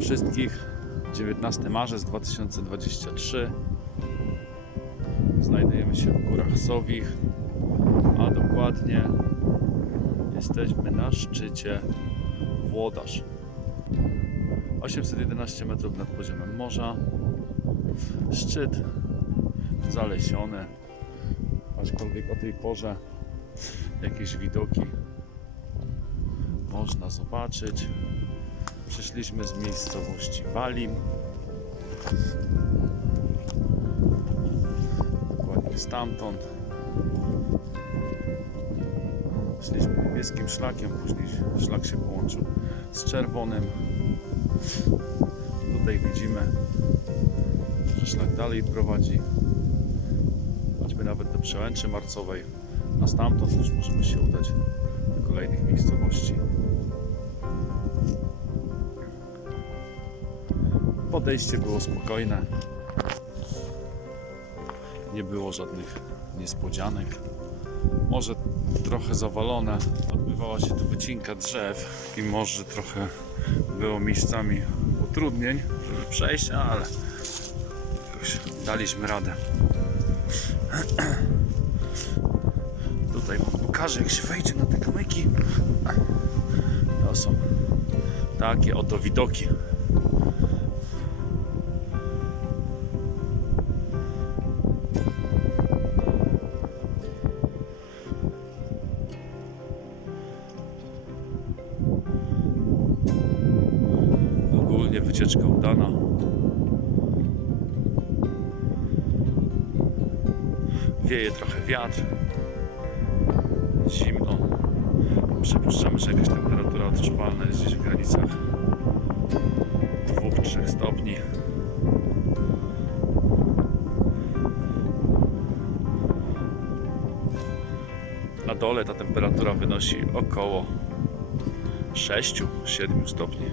Wszystkich. 19 marzec 2023. Znajdujemy się w górach Sowich, a dokładnie jesteśmy na szczycie Włodarz. 811 metrów nad poziomem morza. Szczyt zalesiony, aczkolwiek o tej porze jakieś widoki można zobaczyć. Przyszliśmy z miejscowości Walim. Dokładnie stamtąd. Szliśmy niebieskim szlakiem, później szlak się połączył z czerwonym. Tutaj widzimy, że szlak dalej prowadzi choćby nawet do przełęczy marcowej, a stamtąd już możemy się Podejście było spokojne. Nie było żadnych niespodzianek. Może trochę zawalone. Odbywała się tu wycinka drzew i może trochę było miejscami utrudnień, żeby przejść, ale jakoś daliśmy radę. Tutaj pokażę, jak się wejdzie na te kamyki. To są takie oto widoki. Wycieczka udana. Wieje trochę wiatr. Zimno. Przypuszczamy, że jakaś temperatura odczuwalna jest gdzieś w granicach 2-3 stopni. Na dole ta temperatura wynosi około 6-7 stopni.